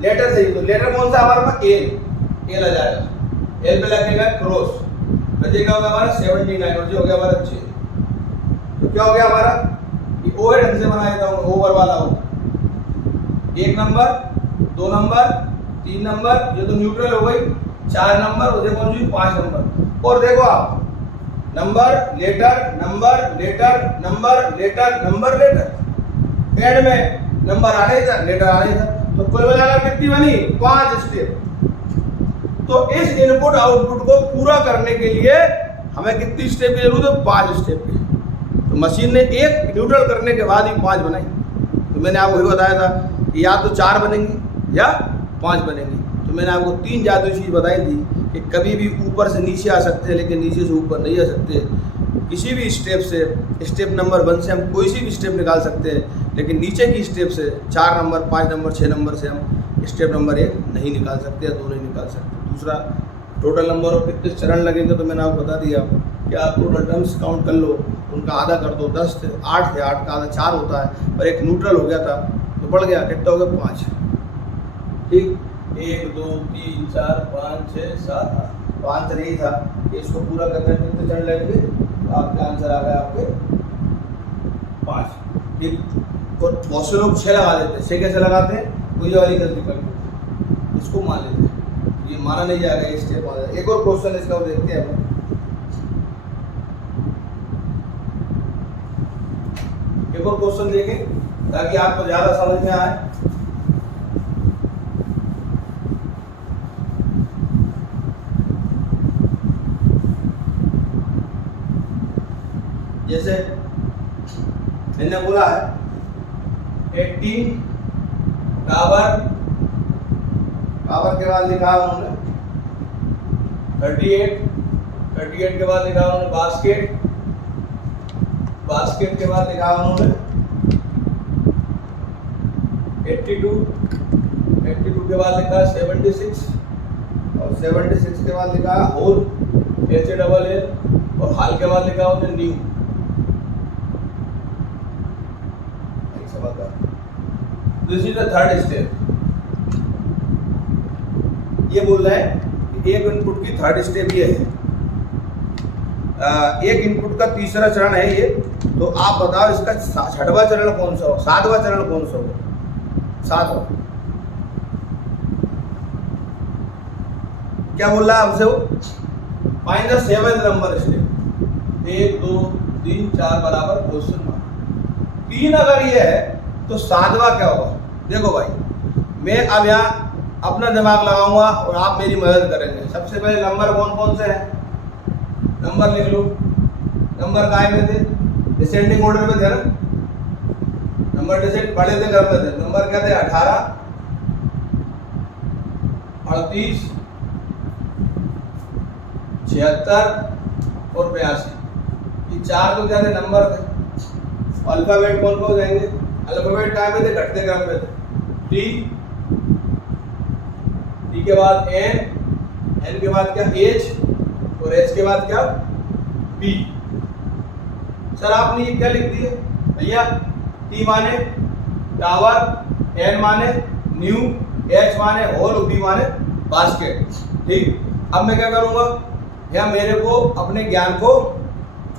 लेटर चाहिए। तो लेटर कौन सा हमारे पास, एल आ जाएगा, एल पे लगेगा क्रॉस, बचेगा होगा हमारा 79 और जो हो गया हमारा 6। तो क्या हो गया हमारा, ये ओ है, ढंग से बना देता हूँ, ओवर वाला हो, 1 नंबर 2 नंबर 3 नंबर, ये तो न्यूट्रल हो गई, 4 नंबर, और देखो 5 नंबर। और देखो आप नंबर लेटर एंड में नंबर आ नहीं था, लेटर आ नहीं था, तो कुल मिलाकर कितनी बनी, 5 स्टेप। तो इस इनपुट आउटपुट को पूरा करने के लिए हमें कितनी स्टेप की जरूरत है, 5 स्टेप की। तो मशीन ने एक न्यूट्रल करने के बाद ही 5 बनाई। तो मैंने आपको वही बताया था कि या तो 4 बनेंगी या 5 बनेंगी। तो मैंने आपको 3 जादुई चीज़ बताई थी कि कभी भी ऊपर से नीचे आ सकते हैं, लेकिन नीचे से ऊपर नहीं आ सकते। किसी भी स्टेप से, स्टेप नंबर 1 से हम कोई सी भी स्टेप निकाल सकते हैं, लेकिन नीचे की स्टेप से 4 नंबर 5 नंबर 6 नंबर से हम स्टेप नंबर 1 नहीं निकाल सकते या 2 नहीं निकाल सकते। दूसरा, टोटल नंबर और कितने चरण लगेंगे, तो मैंने आपको बता दिया कि आप टोटल टर्म्स काउंट कर लो, उनका आधा कर दो, 10 थे, 8 थे, 8 का आधा 4 होता है, और एक न्यूट्रल हो गया था तो बढ़ गया, कितना हो गया 5। ठीक, 1 2 3 4 5 6 7 8, तो आंसर यही था कि इसको पूरा करने में कितने चरण लगेंगे, तो आपका आंसर आ गया आपके 5। ठीक, और बहुत से लोग 6 लगा देते हैं। 6 कैसे लगाते हैं, कोई वाली गलती करते, इसको मान लेते हैं, ये माना नहीं जाएगा, ये स्टेप आ जाएगा। एक और क्वेश्चन इसका देखते हैं हम, एक और क्वेश्चन देखें ताकि आपको ज्यादा समझ में आए। जैसे मैंने बोला है 18 टावर के बाद लिखा उन्होंने 38 के बाद लिखा उन्होंने बास्केट के बाद लिखा उन्होंने 82 के बाद लिखा 76 और 76 के बाद लिखा होल HALL और हाल के बाद लिखा उन्होंने new. This is the third step. ये बोल रहा है कि एक इनपुट की थर्ड स्टेप ये है, एक इनपुट का तीसरा चरण है ये। तो आप बताओ इसका 6वां चरण कौन सा हो, 7वां चरण कौन सा हो। 7वां। क्या बोल रहा है हमसे वो? Find the 7th number step. 1 2 3 4 बराबर क्वेश्चन मार्क। 3 अगर ये है तो 7वां क्या होगा? देखो भाई, मैं अब यहाँ अपना दिमाग लगाऊंगा और आप मेरी मदद करेंगे। सबसे पहले नंबर कौन कौन से हैं? नंबर लिख लो। नंबर काय में थे? डिसेंडिंग ऑर्डर में थे ना। नंबर डिसेंड बड़े थे, घर में थे। नंबर क्या थे? 18, 38, 76 और 82। ये 4 तो क्या थे? नंबर थे। अल्फाबेट कौन कौन जाएंगे? अल्फाबेट काय में थे? घटते क्रम में थे। टी, टी के बाद एन, एन के बाद क्या? एच, और एच के बाद क्या? बी। सर आपने ये क्या लिख दिए भैया? टी माने टावर, एन माने न्यू, एच माने होल और बी माने बास्केट। ठीक, अब मैं क्या करूंगा? यहाँ मेरे को अपने ज्ञान को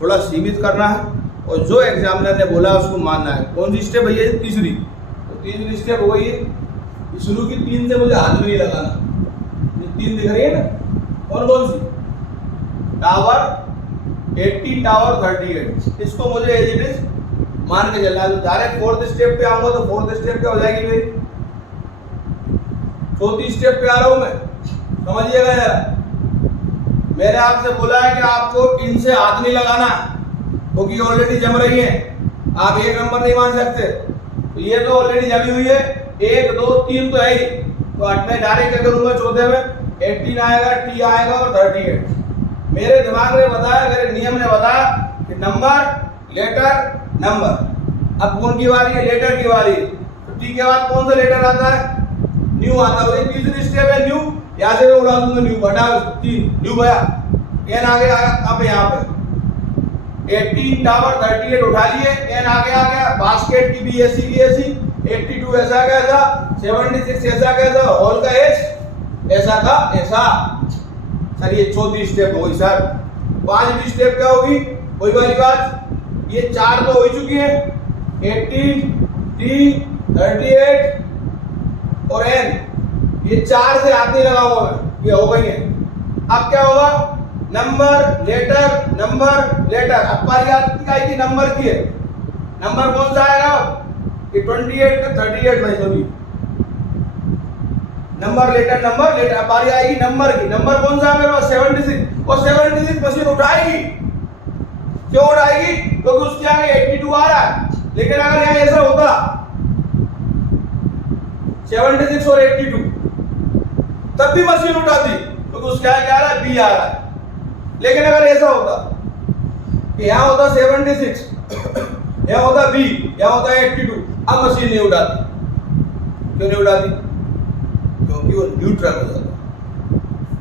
थोड़ा सीमित करना है और जो एग्जामिनर ने बोला उसको मानना है। कौन सी स्टेप भैया? तीसरी। तो तीसरी स्टेप हो गई है शुरू की। 3 से मुझे हाथ में नहीं लगाना। ये 3 दिख रही है ना, कौन कौन सी? Tower 80, tower 38। इसको मुझे एज इट इज मान के चलना है। तो डायरेक्ट 4th स्टेप पे आऊंगा तो 4th स्टेप क्या हो जाएगी मेरी? 4th स्टेप पे आ रहा हूं मैं, समझिएगा यार। मैंने आपसे बोला है कि आपको इनसे हाथ नहीं लगाना क्योंकि ऑलरेडी जम रही है। आप 1 नंबर नहीं मान सकते। तो ये तो ऑलरेडी जमी हुई है। 1 2 3 तो है ही। तो मैं डायरेक्ट क्या करूंगा? चौथे में 18 आएगा, टी आएगा और 38। मेरे दिमाग ने बताया, मेरे नियम ने बताया कि नंबर लेटर नंबर। अब कौन की बारी है? लेटर की बारी। तो टी के बाद कौन सा लेटर आता है? न्यू आता है। तीसरी स्टेप है न्यू। यहाँ से मैं उड़ा दूंगा न्यू, बटा 3 न्यू गया। एन आगे आया अब यहाँ पे 18 टावर 38 उठा लिए। एन आगे आ गया, बास्केट की भी ऐसी की ऐसी। 82 ऐसा कैसा, 76 ऐसा कैसा, होल का एच ऐसा का ऐसा। सर ये 4थी स्टेप हो गई सर। 5वीं स्टेप क्या होगी? वही वाली बात। ये 4 तो हो ही चुकी है। 18 टी 38 और एन, ये 4 से हाथ नहीं लगाऊंगा मैं, ये हो गई है। अब क्या होगा? Number letter number letter. अब बारी आती नंबर की है। नंबर कौन सा आएगा? ये 28 का 38 नहीं सभी नंबर लेटर नंबर लेटर। अब बारी आएगी नंबर की। नंबर कौन सा है मेरे पास? 76। और 76 मशीन उठाएगी। क्यों उठाएगी? क्योंकि उसके आगे 82 आ रहा है। लेकिन अगर यहाँ ऐसा होता 76 और 82 तब भी मशीन उठाती क्योंकि उसके आगे आ रहा है, बी आ रहा है। लेकिन अगर ऐसा होता कि यहाँ होता 76, यहाँ होता बी, यहाँ होता 82, अब मशीन नहीं उठाती। क्यों नहीं उठाती? क्योंकि वो न्यूट्रल हो जाता।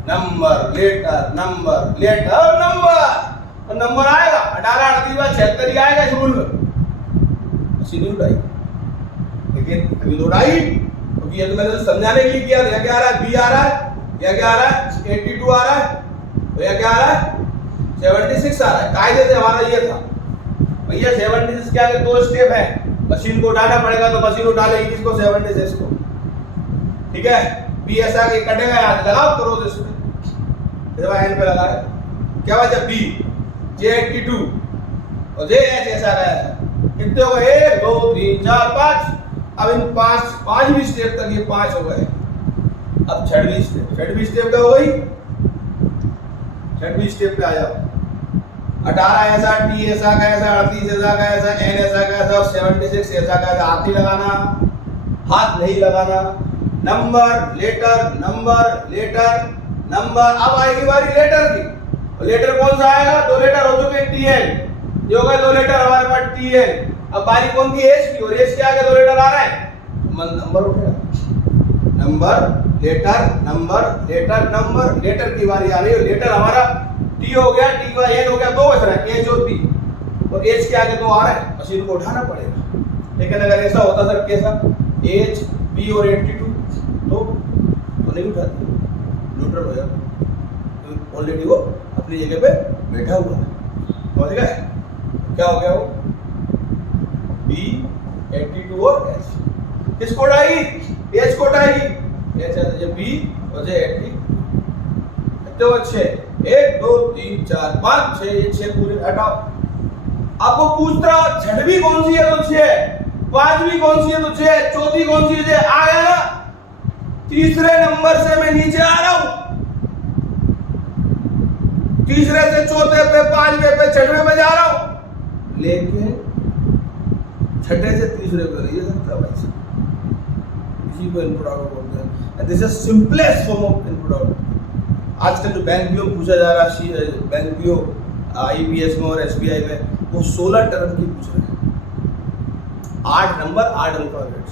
Number letter number letter number. तो नंबर आएगा 18 38 76 ही आएगा शुरू में। मशीन नहीं उठाई। लेकिन अभी तो उठाई क्योंकि ये तो मैंने समझाने के लिए किया। यह क्या आ रहा है? बी आ रहा है। यह क्या आ रहा है? 82 आ रहा है। तो यह क्या आ रहा है? 76 आ रहा है। कायदे से हमारा ये था भैया 76 के आगे 2 स्टेप है। मशीन को उठाना पड़ेगा तो मशीन उठा लेगी किसको? 76 को। ठीक है। बी ऐसा कि कटेगा, याद लगाओ करो इसमें। एन पे लगा है क्या वजह? बी जे 82 और जे एच ऐसा गया। कितने हो गए? 1 2 3 4 5। अब इन 5वीं स्टेप तक ये 5 हो गए। अब 6वीं स्टेप। 6वीं स्टेप क्या हो गई? 6वीं स्टेप पे आ जाओ। 18 ऐसा, टी ऐसा कैसा, 38 ऐसा कैसा, एन ऐसा कैसा, 76 ऐसा कैसा। हाथ नहीं लगाना, हाथ नहीं लगाना। Number letter number letter number. अब आएगी बारी लेटर की। लेटर कौन सा आएगा? 2 लेटर हो चुके, टी एन। ये हो गए 2 लेटर हमारे पास, टी एन। अब बारी कौन की? एच की। और एच के आगे 2 लेटर आ रहे हैं, नंबर उठेगा। Number letter number letter number. Letter की बारी आ रही है। लेटर हमारा टी हो गया, टी का एन हो गया, 2 बच रहा है, एच और बी। और एच के आगे 2 आ रहे हैं, मशीन को उठाना पड़ेगा। लेकिन अगर ऐसा होता सर कैसा? एच बी और 82 तो नहीं उठाती, न्यूट्रल हो जाता। तो ऑलरेडी वो अपनी जगह पे बैठा हुआ है। समझ गए? क्या हो गया वो? बी 82 और एच। किस कोड आएगी? एच कोड आएगी। एच है ये बी और जे 80 तो अच्छे 1 2 3 4 5 6 ये 6 पूरे हटाओ। आपको पूछ रहा छठवीं कौन सी है तो 6, पांचवी कौन सी है तो 6, चौथी कौन सी है? आ गया ना। तीसरे नंबर से मैं नीचे आ रहा हूं, तीसरे से चौथे पे, पांचवे पे, छठवे पे जा रहा हूं, लेकिन छठे से तीसरे पे नहीं जा सकता भाई साहब। इसी को इनपुट आउटपुट बोलते हैं। This is simplest form of input output. आजकल जो बैंक पीओ पूछा जा रहा है, बैंक पीओ आईपीएस में और एसबीआई में, वो 16 टर्म की पूछ रहे हैं, 8 नंबर 8 अल्फाबेट्स,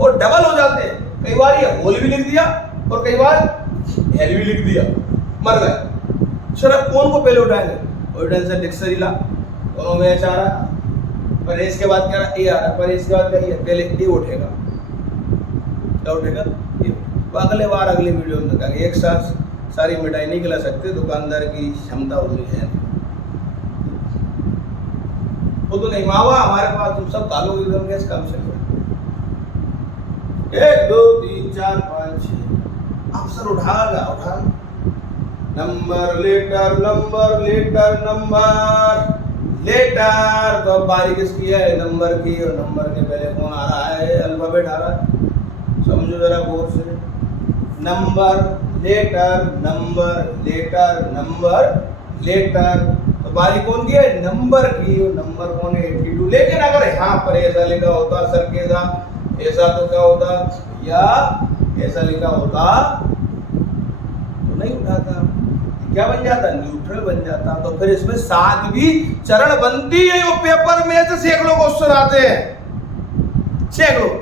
और डबल हो जाते हैं। कई बार ये होल भी लिख दिया और कई बार हेल भी लिख दिया, मर गए। सर अब कौन को पहले उठाएंगे? और से डिक्शनरी ला, दोनों में एच आ रहा, पर एच के बाद क्या ए आ रहा, पर एच के बाद क्या है? पहले ए उठेगा, क्या उठेगा? ए। तो अगले बार अगले वीडियो में बताएंगे। एक साथ सारी मिठाई नहीं खिला सकते, दुकानदार की क्षमता उतनी है वो तो नहीं। मावा हमारे पास तुम सब डालो एकदम गैस काम से 1 2 3 4 5 6 आप सर उठा number letter number letter number letter. तो अब बारी किसकी है? नंबर की। और नंबर के पहले कौन आ रहा है? अल्फाबेट आ रहा है, समझो जरा गौर से। Number letter number letter number letter. तो बारी कौन की है? नंबर की। और नंबर कौन है? 82। लेकिन अगर यहाँ पर ऐसा लिखा होता सर के साथ, ऐसा तो क्या होता, या ऐसा लिखा होता तो नहीं उठाता, क्या बन जाता? न्यूट्रल बन जाता। तो फिर इसमें 7वीं चरण बनती है। वो पेपर में से सैकड़ों क्वेश्चन आते हैं, सैकड़ों।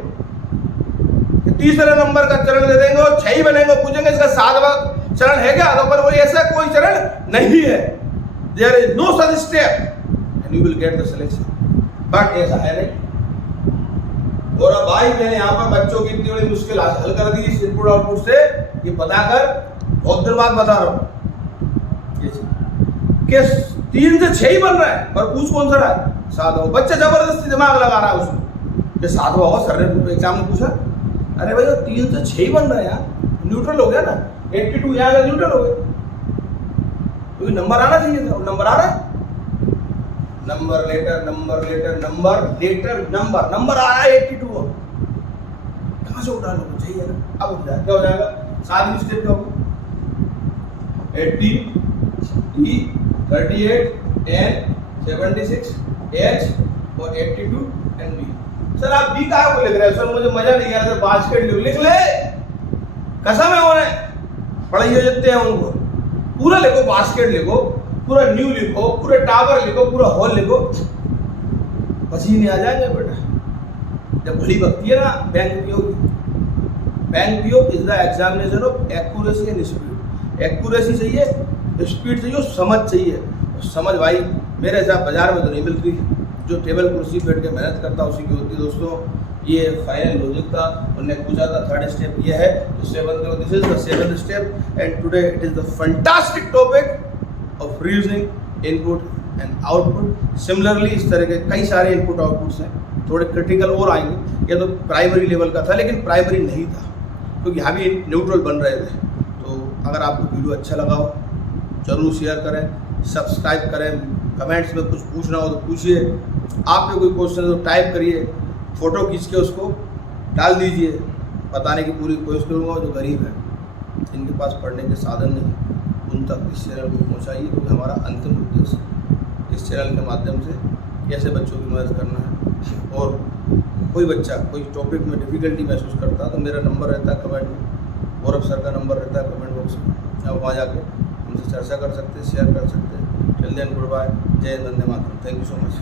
तीसरे नंबर का चरण दे देंगे और 6 ही बनेंगे, पूछेंगे इसका 7वां चरण है क्या? तो पर वो ऐसा कोई चरण नहीं है। There is no such step and you will get the selection. But ऐसा है नहीं। और अब भाई मैंने यहाँ पर बच्चों की इतनी बड़ी मुश्किल हल कर दी इस इनपुट आउटपुट से, ये बताकर बहुत देर बाद बता रहा हूँ कि 3 से 6 ही बन रहा है, पर पूछ कौन सा रहा है? 7वां। बच्चा जबरदस्ती दिमाग लगा रहा है उसमें कि 7वां होगा, सर ने एग्जाम में पूछा। अरे भाई 3 से 6 ही बन रहा है यार, न्यूट्रल हो गया ना। 82 यहाँ का न्यूट्रल हो गया, क्योंकि नंबर आना चाहिए था, नंबर आ रहा है। Number letter number letter number letter number number आ रहा है 82। कहाँ से उठा लो? चाहिए ना। अब उठ जाए, क्या हो जाएगा? 7वीं स्टेप क्या होगी? 80 E 38 N 76 H और 82 N B। सर आप बी कहाँ को लिख रहे हो? सर मुझे मजा नहीं आ रहा, बास्केट लिख ले, कसम है उन्हें पढ़ाई हो जाते हैं उनको। पूरा लिखो, बास्केट लिखो, पूरा न्यू लिखो, पूरे टावर लिखो, पूरा हॉल लिखो, पसीने आ जाएंगे बेटा। जब बड़ी भक्ति है ना बैंक पीओ की। Bank PO is the examination of accuracy and speed. Accuracy चाहिए, स्पीड चाहिए, समझ चाहिए। समझ भाई मेरे हिसाब बाजार में तो नहीं मिलती। जो टेबल कुर्सी बैठ के मेहनत करता उसी की होती है दोस्तों। ये फाइनल लॉजिक था, उन्होंने पूछा था 3rd स्टेप ये है, तो 7th this is the 7th step and today it is the fantastic topic of reasoning input and output. Similarly इस तरह के कई सारे इनपुट आउटपुट्स हैं, थोड़े क्रिटिकल और आएंगे। ये तो प्राइमरी लेवल का था, लेकिन प्राइमरी नहीं था क्योंकि यहाँ भी न्यूट्रल बन रहे थे। तो अगर आपको वीडियो अच्छा लगा हो जरूर शेयर करें, सब्सक्राइब करें, कमेंट्स में कुछ पूछना हो तो पूछिए। आप पे कोई क्वेश्चन है तो टाइप करिए, फोटो खींच के उसको डाल दीजिए, बताने की पूरी कोशिश करूँगा। जो गरीब है, जिनके पास पढ़ने के साधन नहीं, उन तक इस चैनल को पहुँचाइए, क्योंकि हमारा अंतिम उद्देश्य इस चैनल के माध्यम से ऐसे बच्चों की मदद करना है। और कोई बच्चा कोई टॉपिक में डिफ़िकल्टी महसूस करता है तो मेरा नंबर रहता है कमेंट में, गौरव सर का नंबर रहता है कमेंट बॉक्स में, आप वहाँ जाके हमसे चर्चा कर सकते हैं, शेयर कर सकते हैं। टिल देन गुड बाय, जय हिंद, वंदे मातरम। Thank you so much.